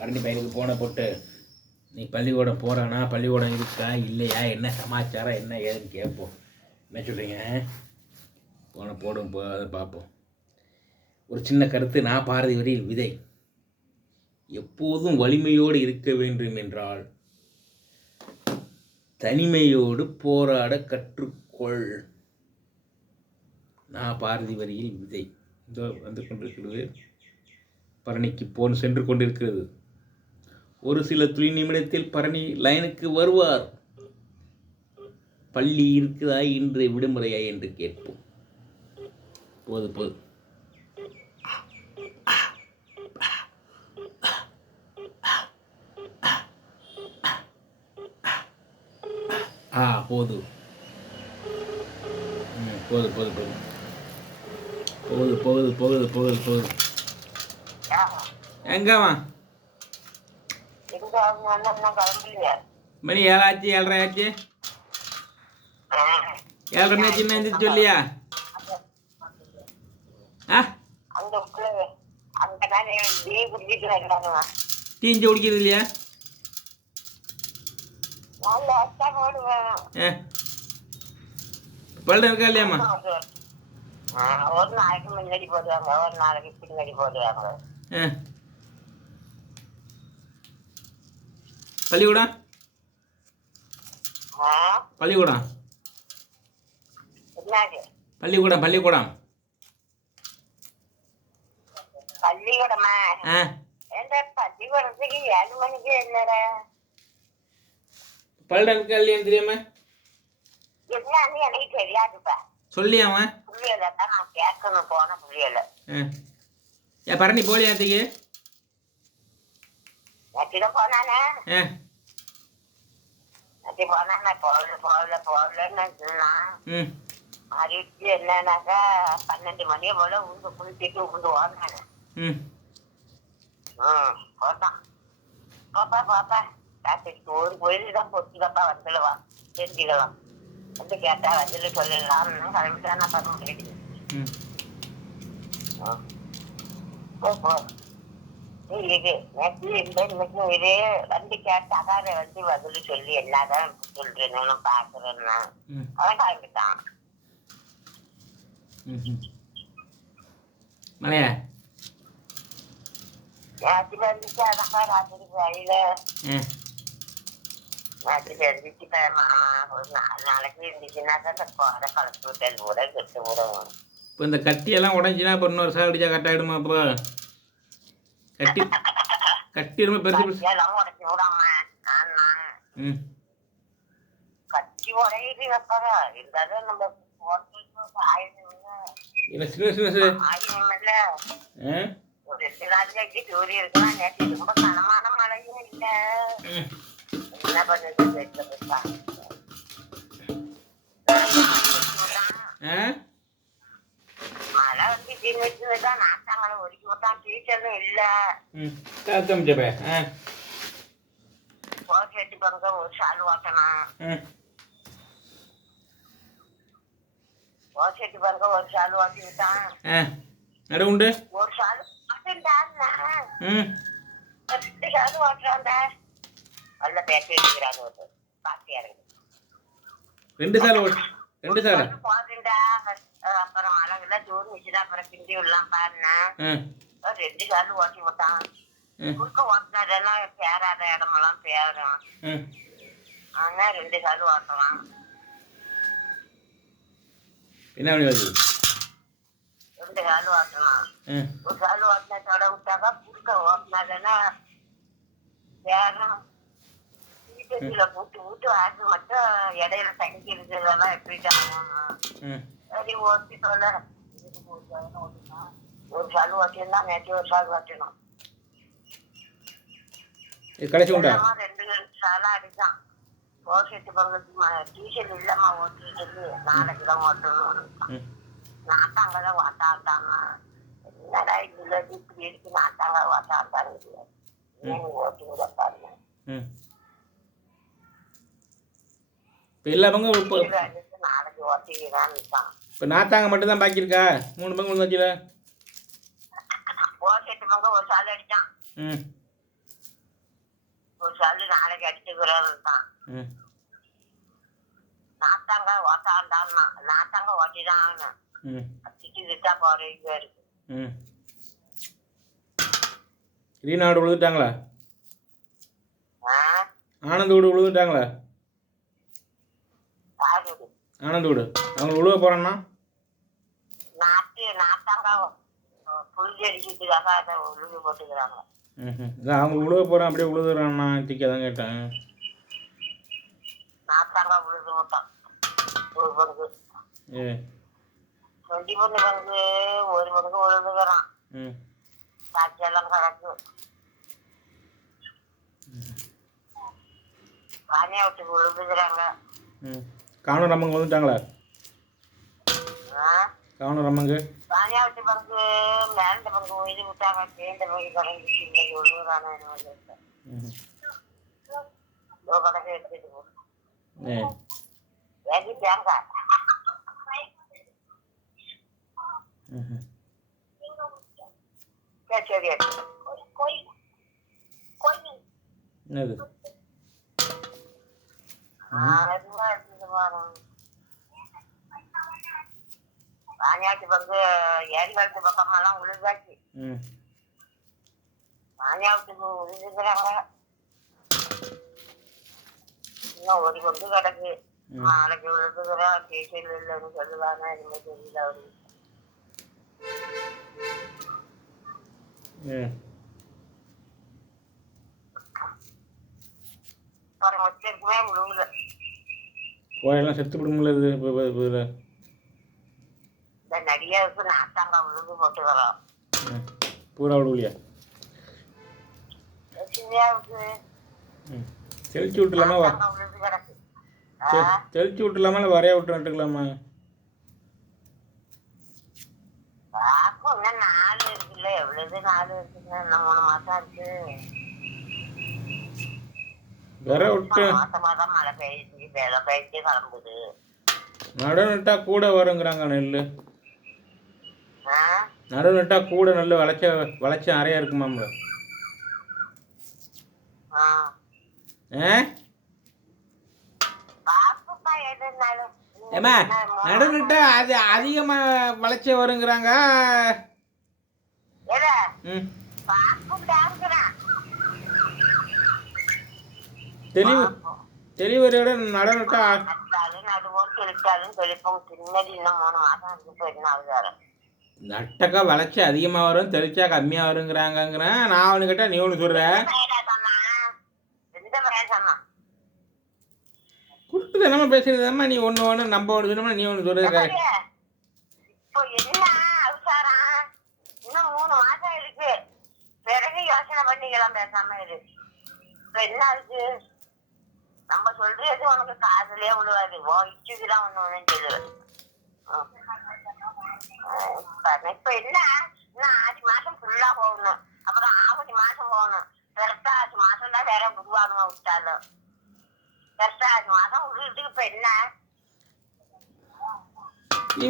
பரணி பையனுக்கு போன போட்டு நீ பள்ளிக்கூடம் போகிறானா, பள்ளிக்கூடம் இருக்கா இல்லையா, என்ன சமாச்சாரம் என்ன ஏதுன்னு கேட்போம். என்ன சொல்கிறீங்க? போன போடும் அதை பார்ப்போம். ஒரு சின்ன கருத்து. நான் பாரதி வரியில் விதை. எப்போதும் வலிமையோடு இருக்க வேண்டும் என்றால் தனிமையோடு போராட கற்றுக்கொள். நான் பாரதி வரியில் விதை. இதோ வந்து கொண்டிருக்கிறது. பரணிக்கு போன் சென்று கொண்டிருக்கிறது. ஒரு சில துளி நிமிடத்தில் பரணி லைனுக்கு வருவார். பள்ளி இருக்குதா இன்று விடுமுறையா என்று கேட்போம். போது போது போது போது போது போது போகுது போகுது போகுது போகுது போகுது. எங்கம்மா? மணி 7 ஆச்சு, 7:30 ஆச்சு. 7:30 மணி சின்ன எந்திரிச்சு சொல்லியா? தீஞ்சு குடிக்கிறது இல்லையா? பல்டம் இருக்கா இல்லையாம்மா? ஒரு நாளைக்கு முன்னாடி போடுவாங்க, ஒரு நாளைக்கு பின்னாடி போடுவாங்க. பள்ளிக்கூடம் பள்ளிக்கூடம் பள்ளிக்கூடம் பள்ளிக்கூடம் பள்ளிக்கூடமா? பள்ளிக்கூடத்துக்கு 7 மணிக்கு என்னடா? பல்டம் இருக்கா இல்லையான்னு தெரியாம என்னன்னு எனக்கு தெரியாதுப்பா. சொல்லியாமா? புரியலதான் நான் கேட்கணும் போன புரியல. ஏன் பரணி போலியாத்துக்கு? நேற்று போனானே. நேற்று போனானே போகலன்னு சொன்னான். அறிவிச்சு என்னன்னாக்கா 12 மணியை போல உண்டு குளிச்சுட்டு உண்டு ஓடினாங்க. போட்டான். பாப்பா ராத்திரிக்கு ஒரு கோயிலுக்கு தான் பொறுத்துக்கப்பா வந்துடுவா, தெரிஞ்சுக்கலாம் வந்து கேட்டா வந்துட்டு சொல்லலாம் கிளம்பிட்டானா பண்ண முடியுது. இது நேற்று இந்த இன்னைக்கும் இதே வந்து கேட்டாக்கா அதை வந்து பதில் சொல்லி எல்லாதான் சொல்றேன்னு பாக்குறேன்னா அவன் கிளம்பிட்டான். மலையா நேற்று வந்துச்சு அதாக்கா ராத்திரி வழியில நேற்று தெரிஞ்சிச்சு. மாமா ஒரு 4 நாளைக்கு இருந்துச்சுன்னாக்கா போற கலப்பு விட்டல் கூட கெட்டு விடும். இப்போ இந்த கட்டியெல்லாம் உடஞ்சினா இப்போ இன்னொரு சார் அடிச்சா கட்டாயிடுமா? அப்போ கட்டி கட்டி ரொம்ப பெருசு எல்லாம் உடச்சி விடாம கட்டி உடையிட்டு வைப்பதா இருந்தாலும் நம்ம சின்ன சின்ன ஆயுதம்ல ஒரு 2 நாளைக்கு ஜோதி இருக்கலாம். நேற்று ரொம்ப கனமான மழையும் இல்ல. என்ன பண்ணுது மழை வந்து சின்னதான் நாட்டாங்களை ஒதுக்கி விட்டான். டீச்சரும் இல்ல. போட்டு பங்க ஒரு சால் ஓட்டணும். போட்டு பங்க ஒரு சால் ஓட்டி விட்டான். உண்டு ஒரு சால் ஓட்டுறான்டா. நல்ல பேச எடுக்கிறாங்க. பாத்தியா இருக்கு 2 சால் 2 சால் போட்டுண்டா. அப்புறம் மழை ஜோறு வச்சுதான் அப்புறம் கிண்டி விடலாம் பாருன்னா 2 சால் ஓட்டி விட்டான். குறுக்க ஓட்டினதெல்லாம் பேராத இடமெல்லாம் பேரும். ஆனா 2 சால் ஓட்டலாம். என்ன பண்ணி 2 சால் ஓட்டலாம். ஒரு சால் ஓட்டினதோட விட்டாக்கா குறுக்க ஓட்டினதெல்லாம் பேரும். போட்டு ஆட்டு மட்டும் இடையில தங்கி இருக்கிறதெல்லாம் எப்படி சரி ஓட்டி சொல்ல. ஒரு சால் ஓட்டினா நேற்று ஒரு சால் ஓட்டணும். கடைசி 2 சாலா அடிச்சான். போட்டு பக்கத்து டியூஷன் இல்லம்மா ஓட்டிட்டு நாளைக்குதான் ஓட்டணும். நாட்டாங்கதான் ஓட்டாட்டாங்க. என்னடா இதுல இப்படி இருக்கு நாட்டாங்க ஓட்டாட்டாங்க. ஓட்டுங்க பாருங்க. இப்போ எல்லா பங்கும் இப்போ நாளைக்கு ஓட்டிக்கிறான். இப்போ நாத்தாங்க மட்டும் தான் பாக்கி இருக்கா? 3 பங்கு விழுந்தாச்சுல. ஓட்டிட்டு பங்கு ஒரு சால் அடிச்சான். நாளைக்கு அடிச்சுக்கிறோம் தான். நாத்தாங்க ஓட்டாண்டான்னா நாத்தாங்க ஓட்டிதான் ஆகணும். திட்டி திட்டா போறீங்க இருக்கு. ரீனாடு விழுந்துட்டாங்களா? ஆனந்த் வீடு விழுந்துட்டாங்களா? ஆனந்த் வீடு அவங்க விழுவ போறான்னா நாத்தாங்க புழுதி அடிக்கிறதுக்காக அதை உழுது போட்டுக்கிறாங்க. அவங்க விழுவ போறான் அப்படியே விழுதுறான்னா திக்கதான் கேட்டேன். நாத்தாங்க விழுது மொத்தம் ஒரு பங்கு 21 பங்கு ஒரு பங்கு விழுந்துக்கிறான். காட்சியெல்லாம் கிடக்கு. காணியா விட்டு விழுந்துக்கிறாங்க. காணும் ரம்மங்க வந்துட்டாங்களா? காணும் ரம்மங்க காணியா விட்டு பங்கு மேல பங்கு இது விட்டாங்க. சேர்ந்த பங்கு கடைஞ்சி இன்னைக்கு விழுதுறான கடைக்கு எடுத்துட்டு போ. தேங்காய் சரி என்னது பானியாட்டு பங்கு ஏரிகாலத்து பக்கமெல்லாம் உழுதாச்சு. பானியாவுக்கு உழுதுக்கிறாங்க. இன்னும் ஒரு பங்கு கிடக்கு. நாளைக்கு விழுதுக்கிறோம். கேசியில் இல்லைன்னு சொல்லுவாங்க. இனிமேல் தெரியல அவருக்கு. கோயெல்லாம் செத்து விடுங்கள. நடிகாவுக்கு நாத்தாங்க விழுந்து போட்டுக்கிறோம். பூரா விடுவியா? தெளிச்சு விட்டுலாமா? தெளிச்சு விட்டுலாமா இல்லை வரைய விட்டு நட்டுக்கலாமா? இன்னும் 4 இருக்குல்ல. எவ்வளவு 4 இருக்குங்க? இன்னும் 3 மாசம் இருக்கு. வர விட்டு மாசமாதான் மழை பெய்யுது. வெள்ளை பெய்ஞ்சு கிளம்புது. நடு நட்டா கூட வருங்கிறாங்க நெல். நடு நட்டா கூட நெல் விளைச்ச நிறையா இருக்குமாம்ல. ஏமா நடு நட்டா அது அதிகமாக விளைச்ச வருங்கிறாங்க. தெளிவரையோட நடு நட்டா நட்டக்கா விளைச்சி அதிகமாக வரும், தெளிச்சா கம்மியாக வருங்கிறாங்கிறேன். நான் ஒன்று கேட்டால் நீ ஒன்று சொல்ற. குடுத்து என்னமா பேசுறதுமா? நீ ஒன்று நம்ம ஒன்று சொன்னோம்னா நீ ஒன்று சொல்றது. இன்னும் 3 மாசம் இருக்கு. பிறகு யோசனை பண்ணிக்கலாம். பேசாம இரு. என்ன இருக்கு? நம்ம சொல்றது உனக்கு காதுலயே விழுவாது. இச்சுக்குதான் ஒண்ணு சொல்லுவேன். இப்ப என்ன? இன்னும் 6 மாசம் ஃபுல்லா போகணும். அப்புறம் ஆவணி மாசம் போகணும். பெருசா 6 மாசம் தான் வேற உருவாகணுமா விட்டாலும். பெருசா 6 மாசம் விடுறதுக்கு இப்ப என்ன? நீ